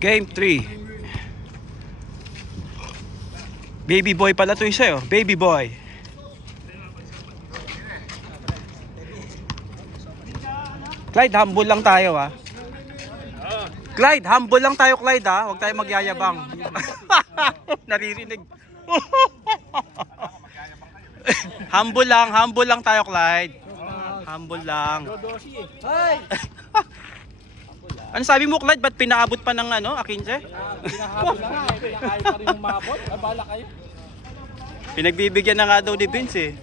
Game 3. Baby boy pala to isa oh. Baby boy. Clyde, humble lang tayo ha. Clyde, humble lang tayo Clyde ha. Huwag tayo magyayabang. Naririnig. Humble lang tayo Clyde. Humble lang. Ano sabi mo Clyde? Ba't pinaabot pa ng ano, 15? Pinahabol na nga eh. Pinakain pa rin yung mabot. Ay, bala kayo. Pinagbibigyan na nga daw ni Vince eh.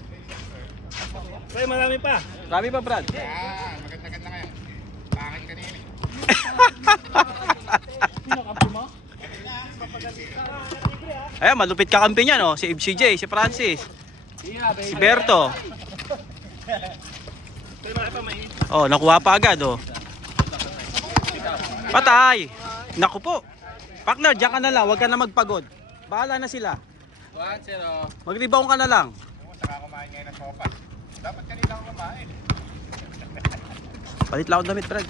Ay, marami pa. Marami pa Brad. Maganda-ganda ngayon. Bakit kanina? Sino kampi mo? Ayan, malupit kakampi niya no. Si CJ, si Francis, si Berto. Oh, nakuha pa agad oh. Patay. Naku po. Partner, diyan ka na lang. Huwag ka na magpagod. Bahala na sila. 1-0. Mag-rebound ka na lang. Saka kumain ngayon ng sopas. Dapat kanina ako kumain. Palit lang ako damit, Brad.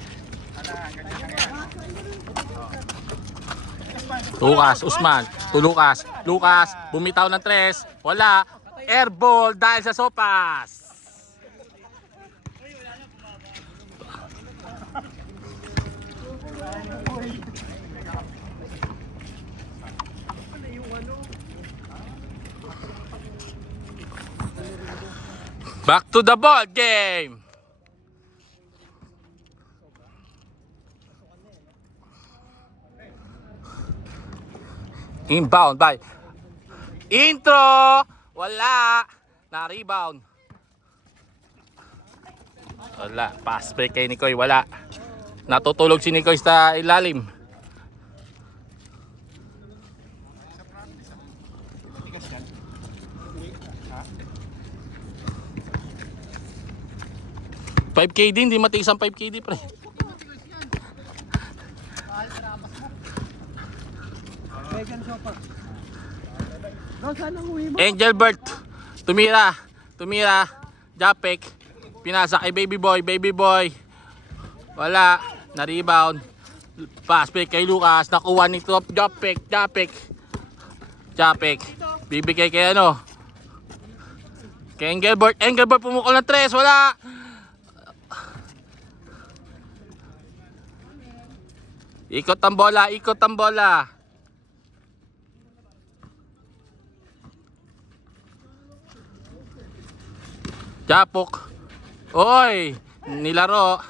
Lucas, Usman, to Lucas. Lucas, bumitaw ng 3. Wala. Airball dahil sa sopas. Back to the ball game. Inbound by Intro. Wala. Na-rebound. Wala. Pass break kay Nicoy. Wala. Natutulog si Nicoy sa ilalim. $5KD, hindi matiis ang 5KD pre. Angelbert, tumira, Japek, pinasa kay Baby Boy, wala, na-rebound, pass back kay Lucas, nakuha ni Japek, bibigay kay ano, kay Engelbert pumukol ng 3, wala. Ikot ang bola. Japok. Oy, nilaro.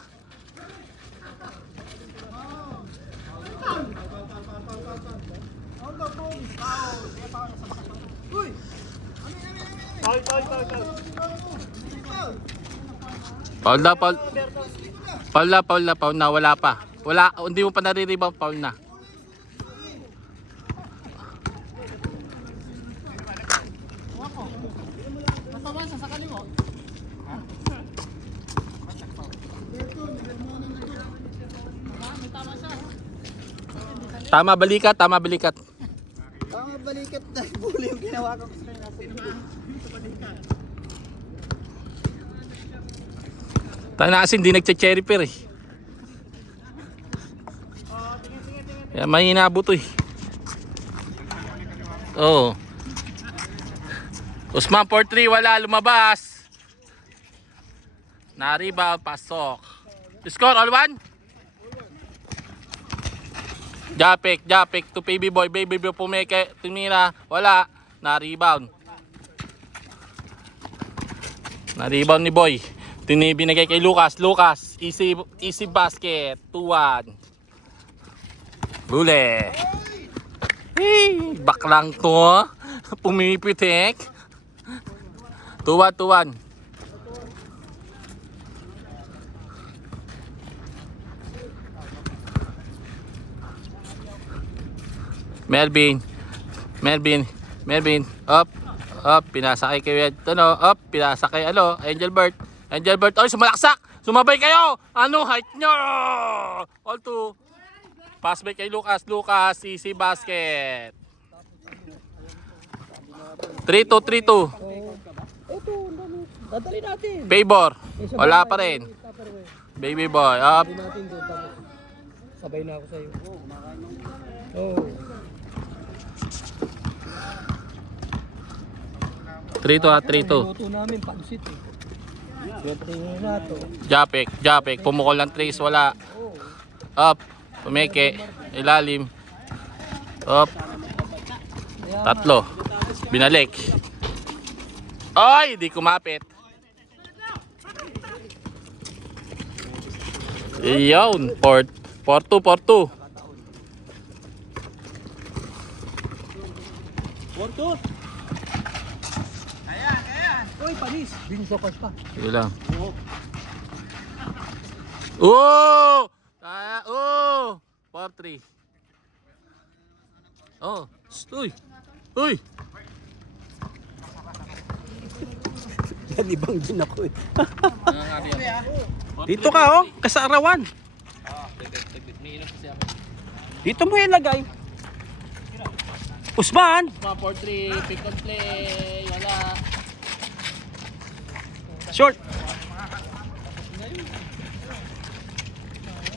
Paul na, wala pa. Wala, hindi mo pa nare-rebound, foul na. Tama balikat. Tama balikat dahil bully yung ginawa ko sa kanya. Tayo na kasi hindi nagche-cherry pair eh. Kaya mahina buto eh. Oo. Usman 4-3, wala, lumabas. Na-rebound, pasok. Score, all one. Japek to Baby Boy pumeke, tumira, wala. Na-rebound. Na-rebound ni Boy. Binigay kay Lucas, easy basket, 2-1. Bule. Hey, baklang to. Pumipitik. 2-1. Melvin. Up. Pinasa kay pinasa kay Angelbert. Oy, sumalaksak. Sumabay kayo. Ano height nyo? All two. Pass back kay Lucas, easy basket. 3-2. Dadali natin. Favor. Wala pa rin. Baby Boy, up. Sabay na ako sa'yo. Oo. 3-2 ha, 3-2. Luto namin pansit eh. Swerte nyo na to. Japek, pumukol ng trace, wala. Up, pumeke, ilalim. Up. 3. Binalik. Ay, di kumapit. Iyon, 4-2. Uy, panis! Binsokos pa. Sige lang. Oh! 4-3. Oh, uy. Uy. Libang din ako eh. Dito ka oh, kasaarawan. Dito mo ilagay. Usman! 4-3, pick and play. Wala. Short.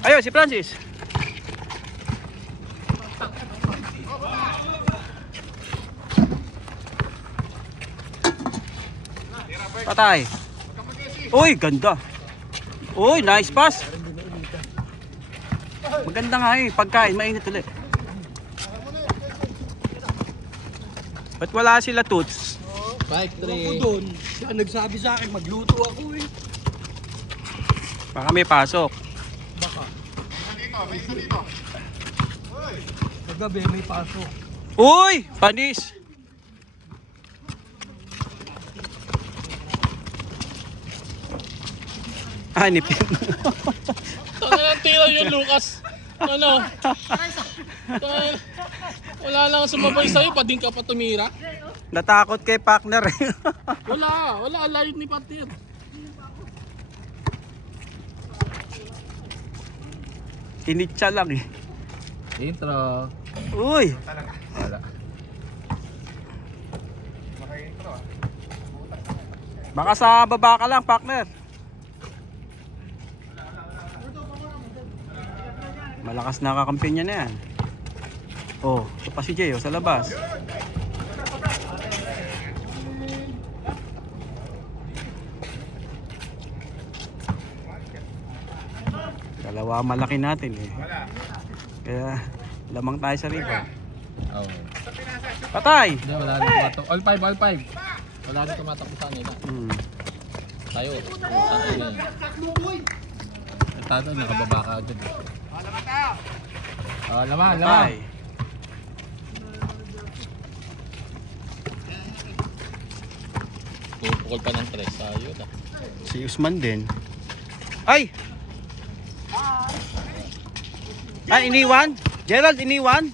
Ayun, si Francis. Patay. Uy, ganda. Uy, nice pass. Maganda nga eh, pagkain, mainit ulit. Ba't wala sila toots? 5-3. Ako doon. Siya nagsabi sa akin, magluto ako eh. Baka may pasok. Kagabi may pasok. Uy, panis. Nipin. Tangina ng tira yun, Lucas. Ano? Wala lang sumabay sa'yo, pading ka pa tumira. Natakot kay partner. Wala, layo ni Patir. Initsa lang eh. Intro. Uy, Wala. baka sa baba ka lang, partner. Malakas na kakampi niya na yan. Oh, ito pa si Jay oh, sa labas. Dalawa malaki natin eh. Kaya lamang tayo sa riba. Oh. Patay! Hindi, wala rin tumatak. All 5. Wala rin tumatak sa kanila. Tayo. Tayo na yun. Tato, nakababa ka agad. Oh, laman. Patay. Pupukol pa ng tres. Ayun ah. Si Usman din. Ay! Ay, iniwan? Gerald, iniwan?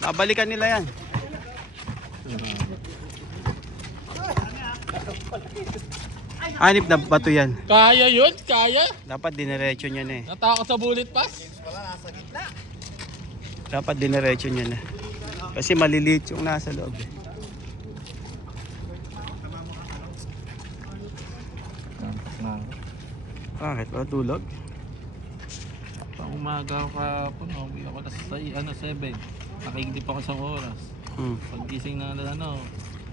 Babalikan nila yan. Hanip na bato yan. Kaya yun, kaya. Dapat dinerecho niya na eh. Natakot sa bullet pass. Dapat dinerecho niya na. Kasi maliliit yung nasa loob eh. Bakit? Wala tulog? Pang umaga ako kahapon, uwi ako na sa 7. Nakigdip ako sa oras. Paggising na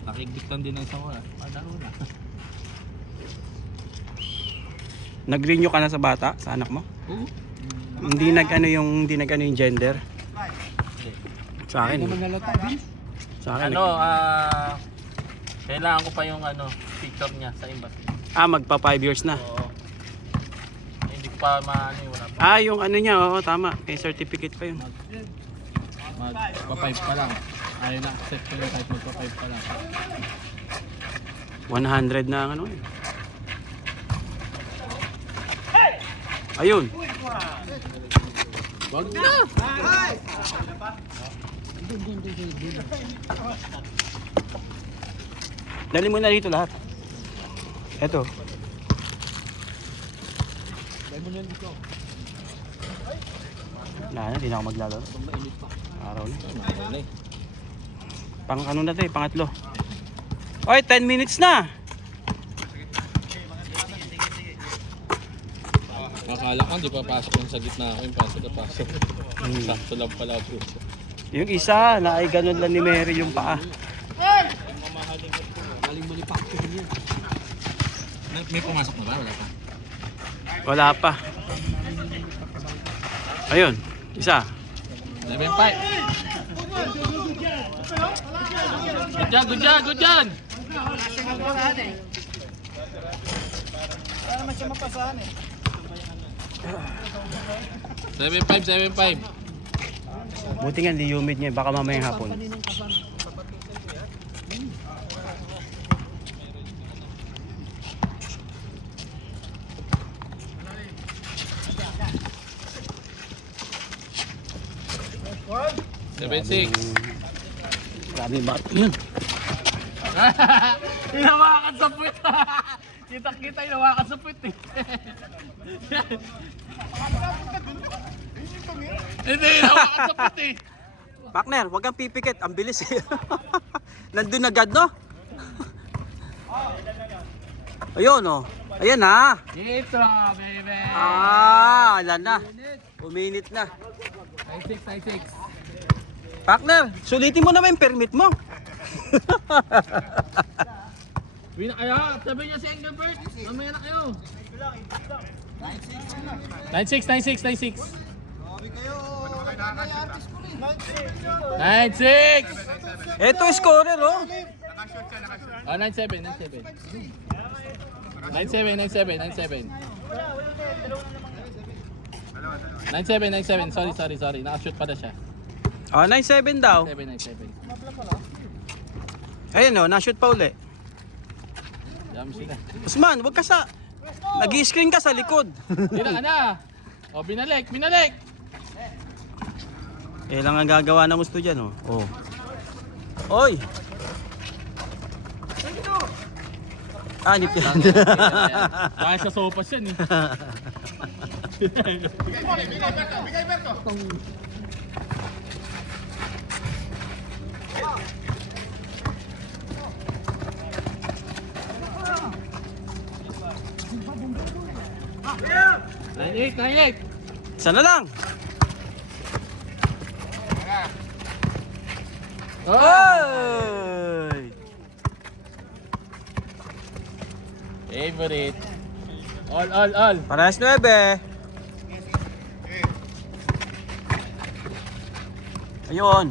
nakigdip lang din ng isang oras. Madalo na. Nag-renew ka na sa bata, sa anak mo? Oo. Hindi nag-ano yung gender? Sa akin. Sa akin. Kailangan ko pa yung picture niya sa embassy. Magpa 5 years na. Oo. Hindi ko pa wala pa. Yung ano niya, oo, tama. May certificate pa yun. Magpa 5 pa lang. Ayaw na accept ko yung kahit magpa 5 pa lang. 100 na ang ano eh. Ayun. Wag na! Dali mo na dito lahat. Eto. Wala na, di na ako maglalaro. Araw na. Pang ano na to eh, pangatlo. Oy, 10 minutes na. Akala ko, di pa pasok lang sa gitna ako yung pasok na pasok. Sakto lang pala bro. Yung isa, na ay ganun lang ni Mary yung paa. May pumasok na ba? Wala pa. Wala pa. Ayun, isa. 7-5. Good job, good job, good job. Para naman siya mapasahan eh. 7-5, 7-5. Buti nga, hindi humid niya. Baka mamayang hapon. Grabe ba? Yun. Hinawakan sa puwit. Kita-kita hinawakan sa puwit eh. Hindi, hinawakan sa puwit eh. Partner, wag kang pipikit. Ang bilis eh. Nandun agad, no? Ayun, oh. Ayan na. Dito, baby. Alam na. Uminit na. 96. Partner, sulitin mo naman yung permit mo. Wina kayo, sabi niyo si Engelbert. Mamaya na kayo. 96. 96. Eto scorer, oh. 97. 97. Sorry. Nakashoot pa na siya. 9-7 daw. 97. Ayun, oh, na-shoot pa uli. Dami sila. Usman, wag ka sa... Nag-i-screen ka sa likod. Tira ka na. O, binalik. Lang ang gagawa ng gusto dyan, oh. Oh. Oy! Nip yan. Dahil sa sopas yan eh. Bigay Berto. Nine-eight. Isa na lang. Oy! Favorite. All. Parehas 9. Ayun.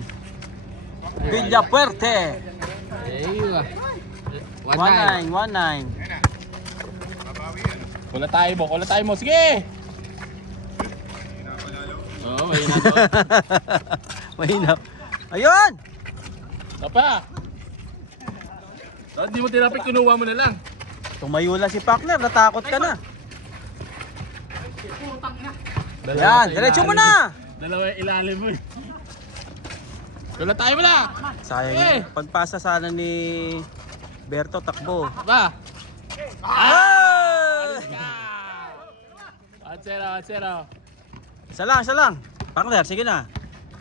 Villapuerte. Aywa. 1-9. Wala tayo mo. Sige! Oo, mahina to. Mahina. Ayun! Tapa! Hindi mo tinapit, kinuha mo na lang. Tumayo lang si partner, natakot ka na. Dalawa Yan, sa diretso mo ilalim. na! Dalawa yung ilalim mo. Wala tayo mo na! Sayang Eh! yun. Pagpasa sana ni Berto, takbo. Ba! Ah! At zero. Isa lang. Partner, sige na.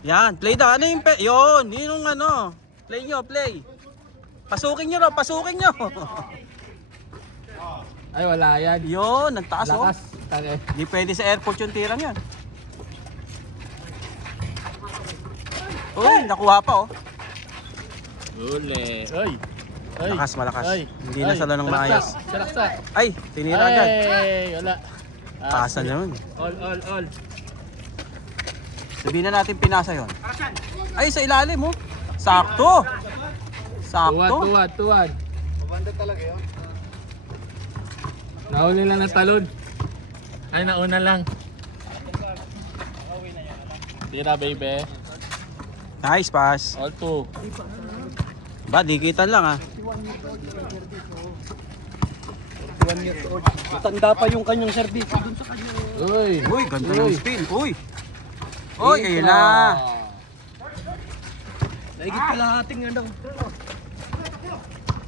Yan, play daw. Ano yung yun yung ano. Play nyo. Pasukin nyo. Ay, wala yan. Yun, nagtaas oh. Lakas. Tangin. Hindi pwede sa airport yung tirang yan. Uy, nakuha pa oh. Uli. Ay. Malakas. Hindi na sala ng maayos. Salaksa. Ay, tinira agad. Ay, wala. Pasa na yun. All. Sabihin na natin pinasa yon. Ay, sa ilalim oh. Sakto. Tuwad. Banda talaga yun. Nahuli lang ng talon. Ay, nauna lang. Tira, baby. Nice pass. All two. Ba, dikitan lang ah. 1 year old. Tanda pa yung kanyang service dun sa kanya. Uy. Uy, ganda ng spin. Uy, ayun na. Naigit kalahating ano.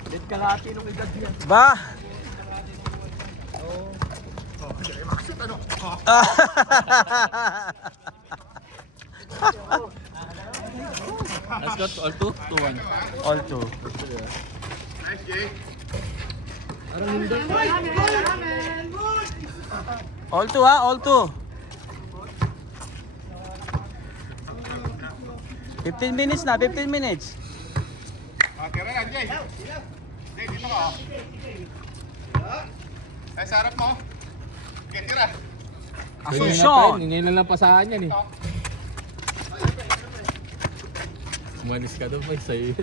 Naigit kalahati nung edad niya. Ba? Let's go. All two. 2-1. All two. Nice, Jay. All two ha, all two. 15 minutes na, 15 minutes. Tira na, Jay. Jay, dito ka. Ay, sa harap mo. Okay, tira. Asunsyon. Hindi na lang pasahan yan eh. Umalis ka doon pa sa'yo.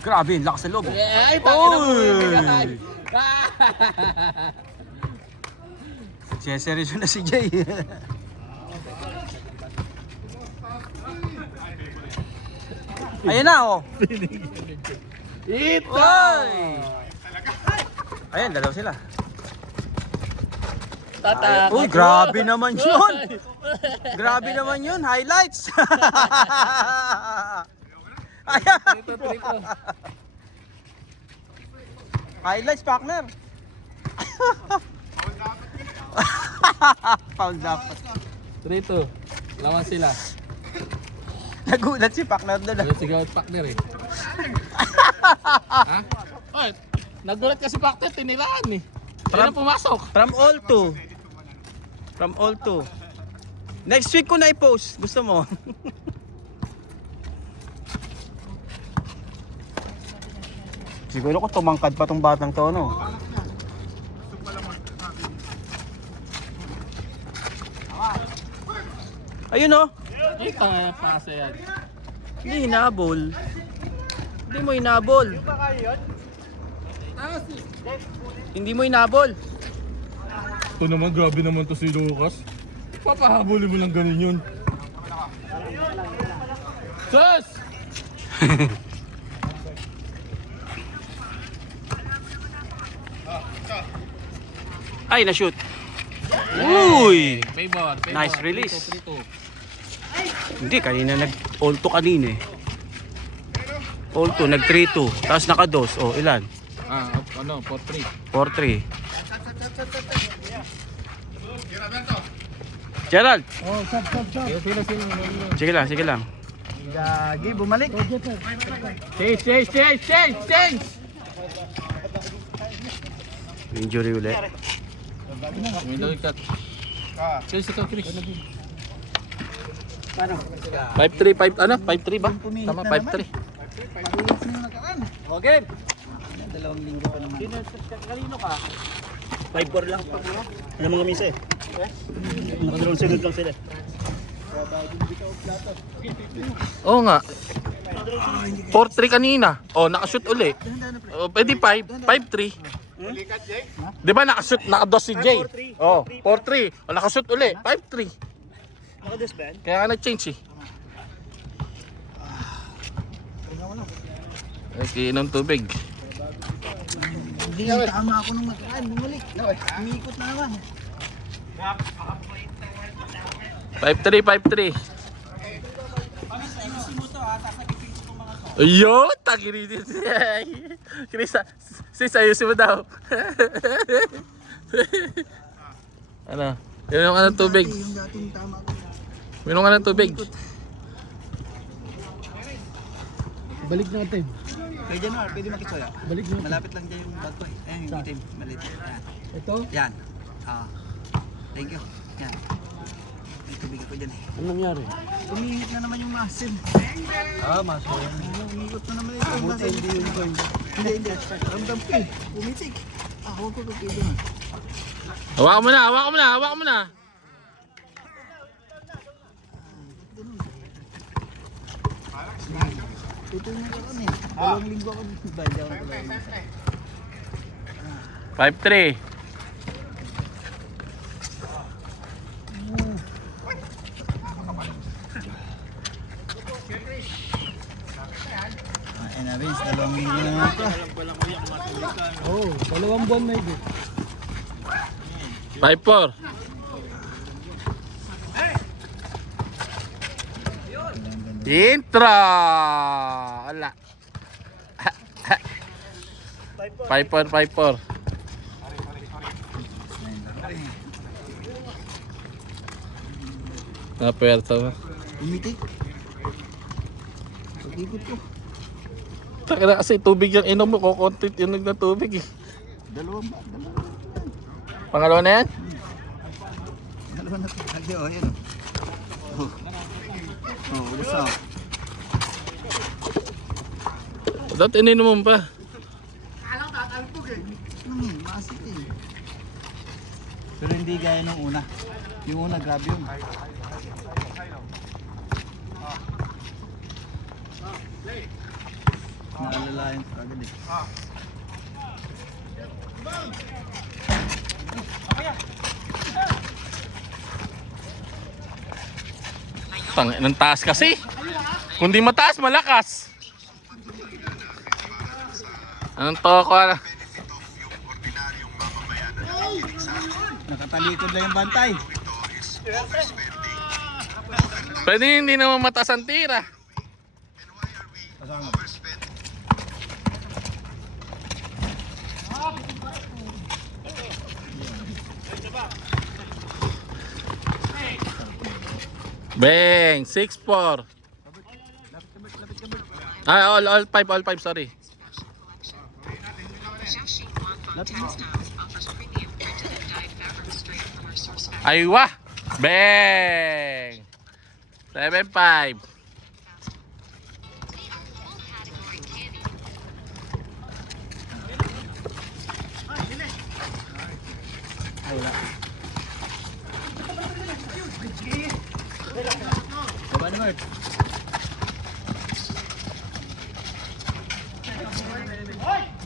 Grabe, lakas sa loob. Ay, Oy! Seryoso na si Jay. Ayan na, oh. Ito! Oy! Ayan, dalaw sila. Tatak! Uy, grabe naman yun. Grabe naman yun. Highlights. Ayan. Highlights, partner. Foul dapat. 3-2. Lawan sila. Nagulat si partner doon. Ano sigaw at partner eh. Ha? Oy, nagulat kasi partner, tiniraan eh. Kaya pumasok. From all to. From all to. Next week ko na i-post. Gusto mo? Siguro ko tumangkad pa tong batang to, no? Ayun, oh. Ay, kaya pasa yan. Hindi hinabol. Hindi mo hinabol. Hindi mo hinabol. Ito naman, grabe naman to si Lucas. Papahabulin mo lang ganun yun. Sus! Ay, na-shoot. Uy! Favor. Nice release. 3-2. Hindi, kanina nag-all to kanina eh. All to, nag-3-2. Tapos naka-dos. O, ilan? Ah, ano, 4-3. 4-3. Tira, Berto. Gerald! Sino? Sige lang, sige lang. Gagi, bumalik. Change! Injury ulit. May cut. Chase ikaw, Chris. 5-3, 5, ano? 5-3 ba? Tama, 5-3. Okay. Dalawang linggo pa naman. Kanino ka? 5-4 lang. Ano mga misa eh? Nakadalawang sunod lang sila. Oo nga. 4-3 kanina. Oh, nakashoot uli. Oh, pwede 5-3. Likat, Jay. Di ba nakashoot, nakados si Jay? Oh, 4-3. Oh, nakashoot uli. 5-3. Nakados ba yan? Kaya nga nag-change eh. Okay, inom tubig. Hindi, tama ako nung makaan. Bumalik. Umikot na naman. 5-3. Ayun, taginitin siya. Chris, sis, ayusin mo daw. Ano? Inom ka ng tubig. Yung dating tama ko. Inom ka ng tubig. Balik natin. Kay Januar, pwede makisaya. Balik natin. Malapit lang dyan yung bag ko eh. Ayun yung itim. Maliit. Yan. Ito? Yan. Thank you. Yan. May tubig ako dyan eh. Anong nangyari? Umihit na naman yung muscle. Muscle. Umikot na naman yung muscle. Hindi. Ramdam ko eh. Pumitik. Huwag ko pwede na. Hawakan mo na. Ito yung nakaraan eh. Dalawang linggo ako. Bayad ako ng 5-3. Ayun na Vince, dalawang linggo na naman ito. Oo, 2 buwan na ito. 5-4. Intra! Ala. 5-4. Naperto ba? Pumitik. Pag-ikot ko. Taka na kasi tubig yung inom mo, kukontit yung na tubig eh. Dalawa. Pangalawa na yan? Dalawa na ito. Ayun. Oh, what's up? Dapat ininom mo pa. Masit eh. Pero hindi gaya nung una. Yung una, grabe yun. Naalalayan ko agad eh. Tangin ng taas kasi. Kung di mataas, malakas. Anong toko? Nakatalikod lang yung bantay. Pwede hindi naman mataas ang tira. Bang! 6-4. Ah, all five, sorry. Aywa! Bang! 7-5. Baba ni Mert.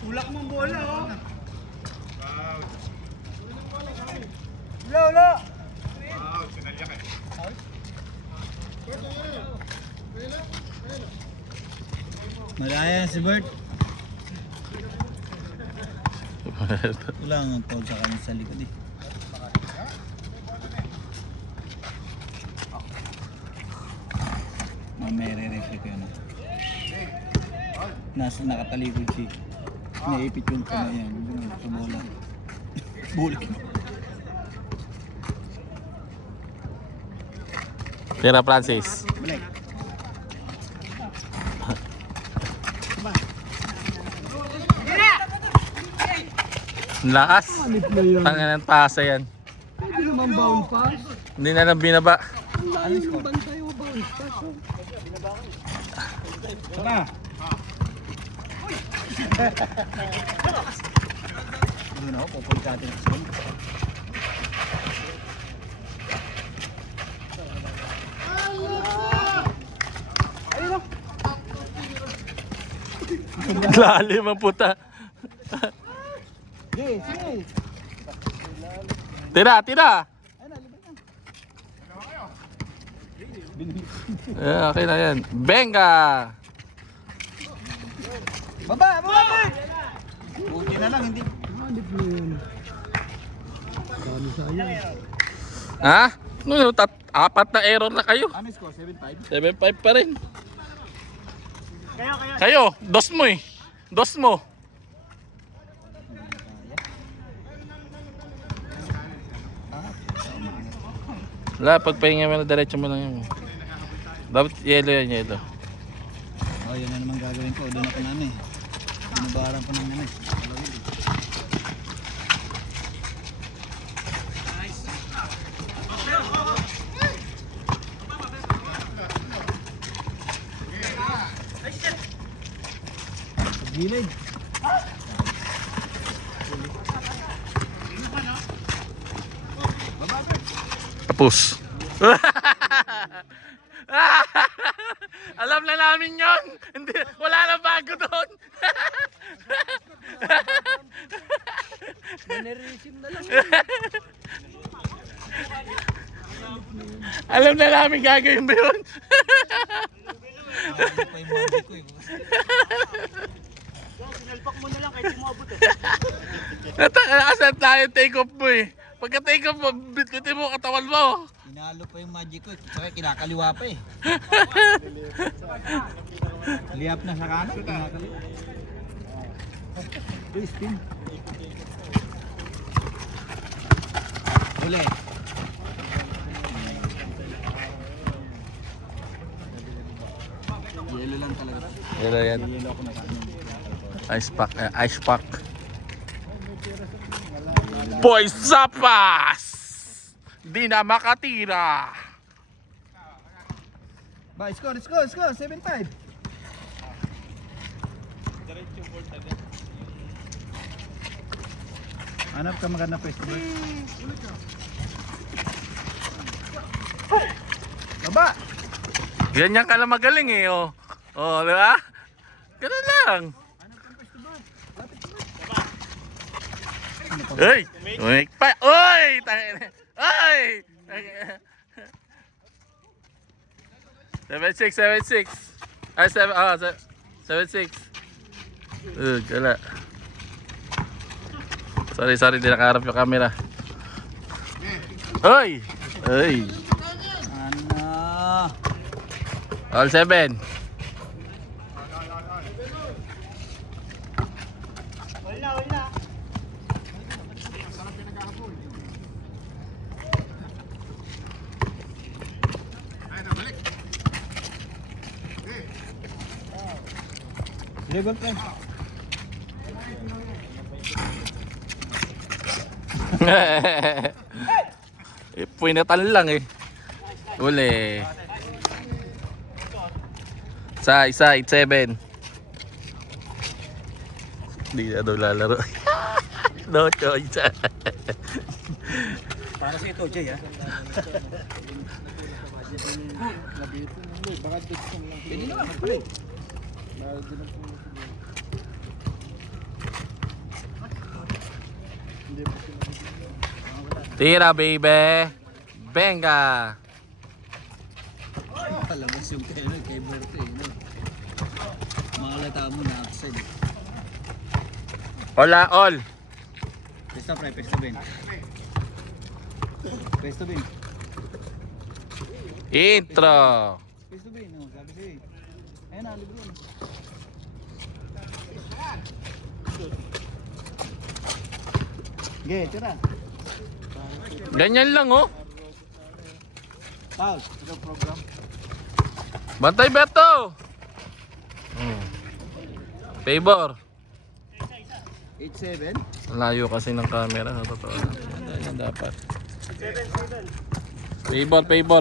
Ulak mong bola oh. Ulo. Malaya si Bert. Wala nga ang sa kanya sa likod eh. May re-reflect ko yun. Nakatalikod si. Naipit yung kamay yan. Sa bola. Bola. Tira Francis. Balik. Lakas. Tangin ng tasa yan. Hindi naman bound pass. Hindi na lang binaba. Ano yung bantay o bound pass? Tara. Doon ako, pupulkatin sa skin. Lalim ang puta. Sige, sige. Tira. Ayun na, libre na. Okay na yan. Benga! Baba, Bert! Buti na lang, hindi. Ha? No, apat na error na kayo. Ano yung score? 7-5? 7-5 pa rin. Kayo, dos mo eh. Dos mo. Wala, pagpahinga mo na diretso mo lang yun. Dapat yellow yan, yellow. Oh, yan na naman gagawin ko. Doon ako na ano eh. Binubaran ko ng ano eh. Gilid. Tapos. Alam na namin yon. Hindi, wala na bago doon. Generation na lang. Alam na namin gagawin ba yun. Ako pa yung magic ko eh. Sinalpak mo na lang kahit di mo abot eh. Asan tayo take off mo eh. Pagka take off mo, bitlitin mo katawan mo. Hinalo pa yung magic ko eh. Saka kinakaliwa pa eh. Liap na sa kanan, kinakaliwa. Uy, spin. Uli. Yelo lang talaga. Yelo yan. Yelo ako na kanan. Ice pack, ice pack. Boy Zapas! Di na makatira. Ba, score, 7-5. Hanap ka maganda pwesto ba? Baba! Ganyan ka lang magaling eh, oh. Oh, di ba? Ganun lang. Hey! Umik pa! Oy! Ay! 7-6. Ay, 7-6. Gala. Sorry, di nakaharap yung camera. Hoy! Ay! Ano? All 7. Level pa. Puinatan lang eh. Uli. Isa, 8-7. Hindi na daw lalaro. No choice. Para sa ito, Jay, ha? Pwede naman, magpalit. Tira, baby. Benga. Palabas yung kay Berto eh. No? Makalata mo na outside. Hola, all. Pesta pre, pesta Ben. Pesta Ben. Intro. Pesta Ben, no? Sabi sa'yo. Ayun na, libro na. Okay, tira. Ganyan lang oh. Pause. Ito program. Bantay Beto. Favor. 8-7. Layo kasi ng camera sa totoo. Yan dapat. 7.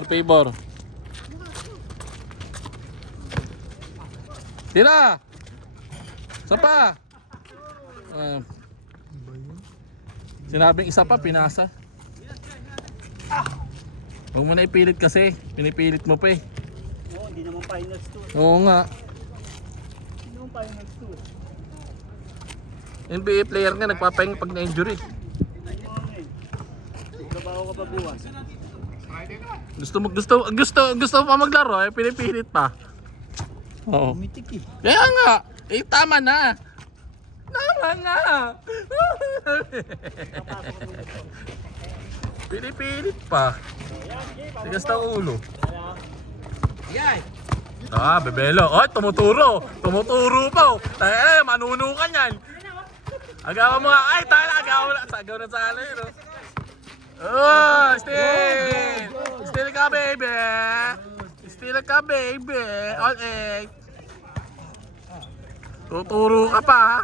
Favor. Tira. Isa pa. Sinabing isa pa, pinasa. Huwag mo na ipilit kasi. Pinipilit mo pa eh. Oo, hindi naman finals to. Oo nga. Hindi naman finals to. NBA player nga nagpapahinga pag na-injury. Trabaho ka pa buwas. Gusto pa maglaro eh, pinipilit pa. Oo. Umitik eh. Kaya nga, tama na. Tama na. Pinipilit pa. Tigas ng ulo. Yay! Bebelo. Oh, tumuturo. Tumuturo pa. Manunukan yan. Agawan mo nga. Ay, tala. Agaw na sa alay. No? Oh, still. Still ka, baby. Still ka, baby. All 8. Tuturo ka pa, ha?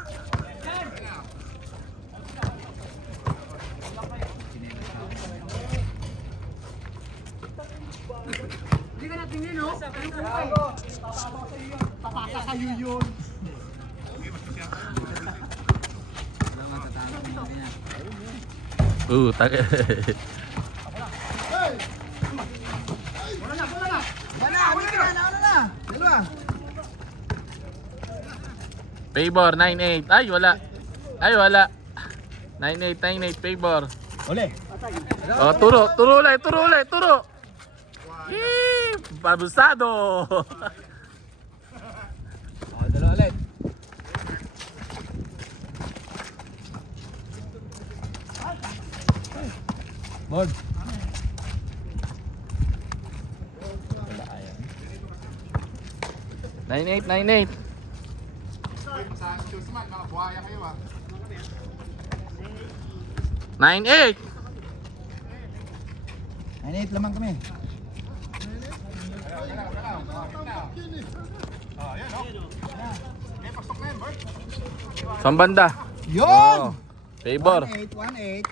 Taga. Favor 9-8. Ay wala. 9-8 favor. Ole. Oh, turo ulit. Pabusado. Dalawa ulit. Bod. 9-8. Sa Chusman, mga buhaya kayo ah. 9-8. 9-8 lamang kami. Saan banda? Yun! Favor. 1-8.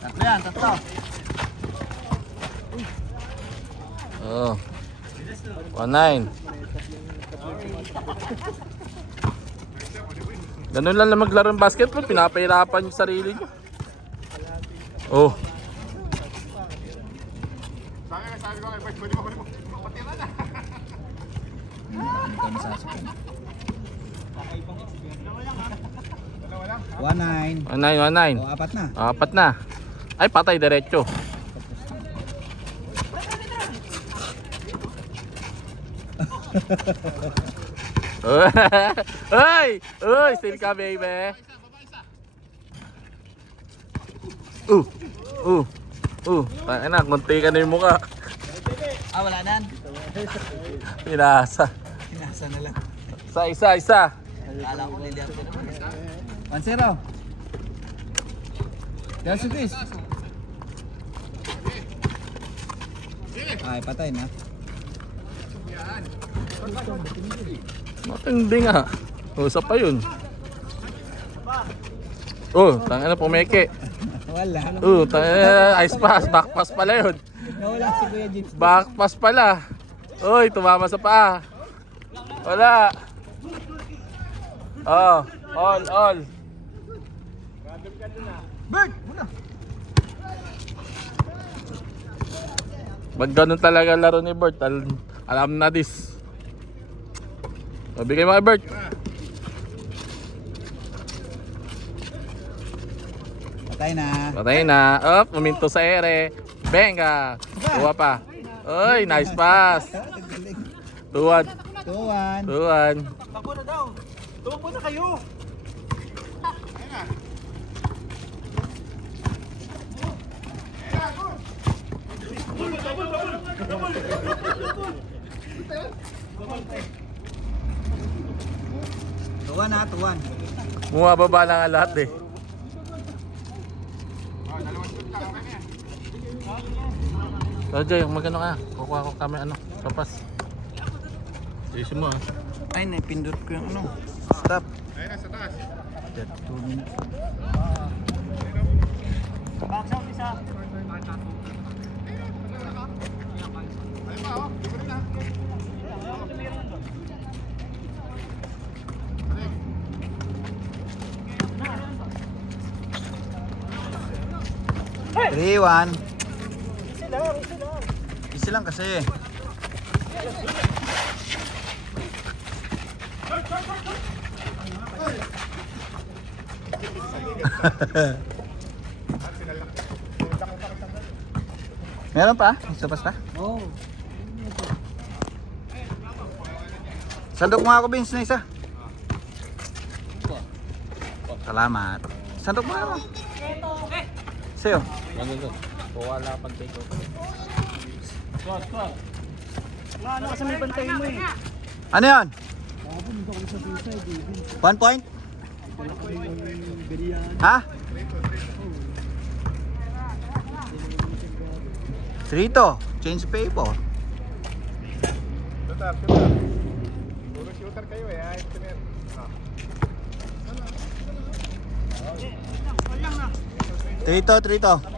Tatlo yan, tatlo. Oh. 1-9. Ganun lang na maglaro ng basketball, pinapahirapan yung sarili nyo. Oh. Sabi ko kay Bert, pwede mo. Patira na. Kami sasakyan. Dalawa lang. 1-9. 1-9. O, apat na. Apat na. Ay, patay, diretso. Ay! Uy! Still ka, baby. Tangin na, kunti ka na yung mukha. Wala na. Pinasa. Kinasa na lang. Isa. Kala ko liliap ka naman. 1-0. Delsi Fish. Ay, patay na. Matindi nga. Usap pa yun. Tangin na, pumeke. Wala. Ice pass. Back pass pala yun. Nawala si Kuya James. Back pass pala. Uy, tumama sa paa. Wala. All. Bert! Muna! Pag ganun talaga laro ni Bert, alam na this. Bigay mo kay Bert. Patay na. Up, uminto sa ere. Benga. Kuha pa. Uy, nice pass. Galing. 2-1. 2-1. 2-1. Takbo na daw. Tumakbo na kayo. Tuwan na, tuwan. Bumababa na nga lahat eh. Jay, magano ka? Kukuha ko kami kapas. Isin mo Ay, naipindot ko yung Stop. Ayun na, sa taas. 2 minutes. Ayun pa, oh. Di ko rin na. Hey! 3-1. Easy lang kasi. Meron pa? Isa pa? Oo. Sandok mo ako, Vince, na isa. Salamat. Sandok mo ako. Sa'yo. Kuha lang pag take out. Ano kasi may bantay mo eh. Ano yan? 1 point? Ha? 3-2. Change paper. Shooter. Puro shooter kayo eh. Ayos ko na yan. 3-2.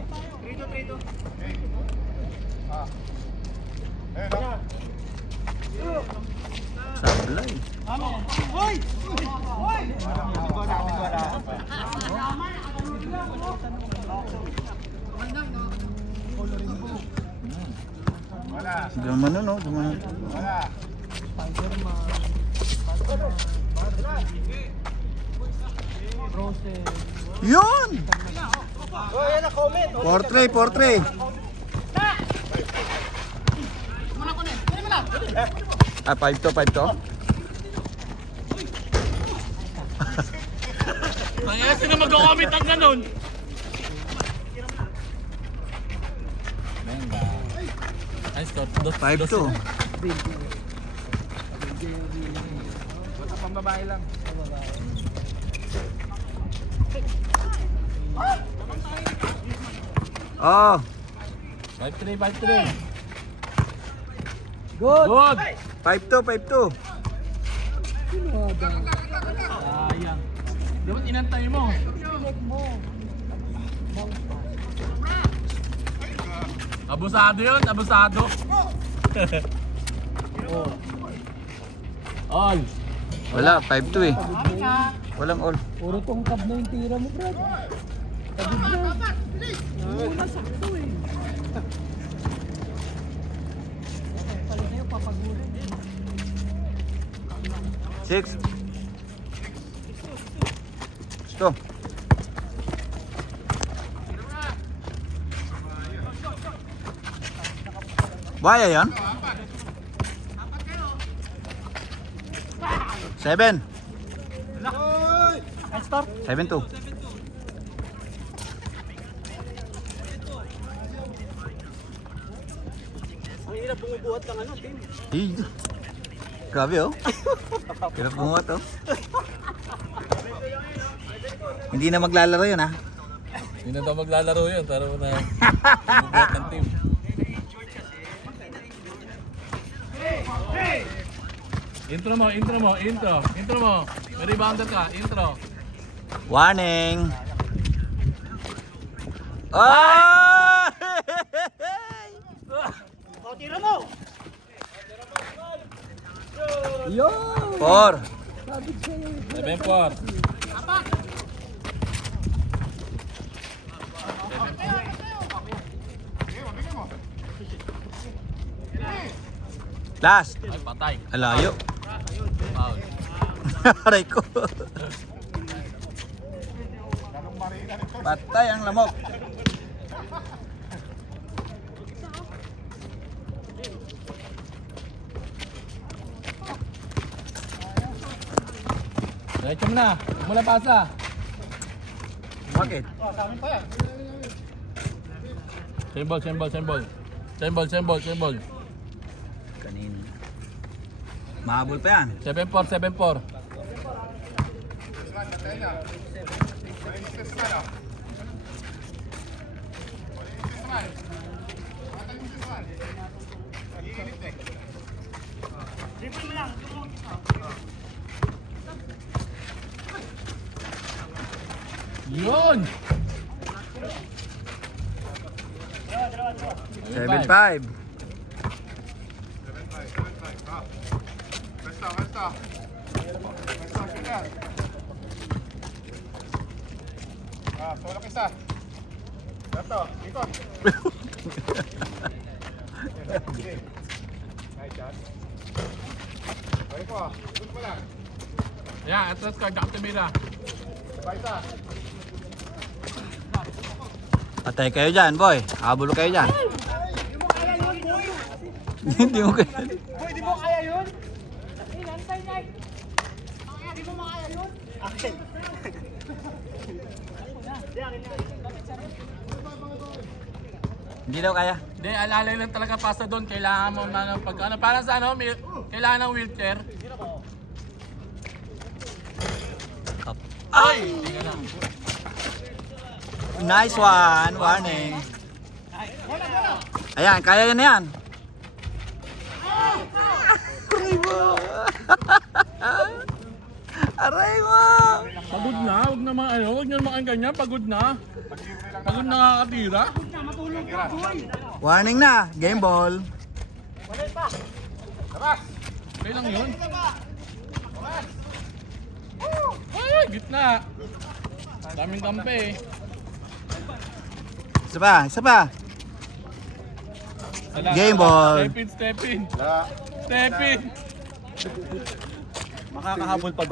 Sablay. Wala. Gumano no, gumano. Wala. Yun! 4-3. Ah, 5-2. Kaya sino mag-comment ang ganun? Ay, score. 5-2. Basta pambabae lang. Oh, 5-3. good. Good! 5-2. Sayang. Dapat inantay mo. Abusado yun, abusado. All. Wala, 5-2 eh. Walang all. Puro tungkab na yung tira mo, Brad. Tagid na. Wala sakto eh. Pala sa'yo, papagurin. 6. Ito. Baya yan? 7. 7-2. Ang hirap bumubuhat ng ano, team. Grabe oh. Hirap bumuhat oh. Hindi na maglalaro yun ah. Hindi na daw maglalaro yun, pero na bubuhat ng team. Intro mo. May rebounder ka, intro. Warning. Ah! O, tira mo! 4. 7-4. Last. Ay, patay. Alayo. Foul. Aray ko. Patay ang lamok. Diretso mo na. Huwag mo na pasa. Bakit? Sembol. Kanina. Mahabol pa yan. 7-4. Yun! 7-5. Basta. Basta, sulak isa. Dato, ikot. Ay, chat. Balik ko. Ikot mo lang. Yan, atras ka, Dr. Baita. Patay kayo dyan, boy. Habol kayo dyan. Hindi mo kaya. Boy, di mo kaya yun? Inantay niya. Di mo makaya yun? Akin. Hindi daw kaya. Hindi, alalay lang talaga pasta doon. Kailangan mo na ng pag ano. Para sa ano, kailangan ng wheelchair. Ay! Hindi ka na. Nice one. Warning. Ayan, kaya yan yan. Aray mo. Aray mo. Pagod na, huwag naman ano, huwag nyo naman ganyan, pagod na. Pagod na kakatira. Warning na. Game ball. Okay lang yun. Ay, gitna. Daming kampe eh. Isa pa. Game ball. Step in. Step in. Makakahabol pa ba?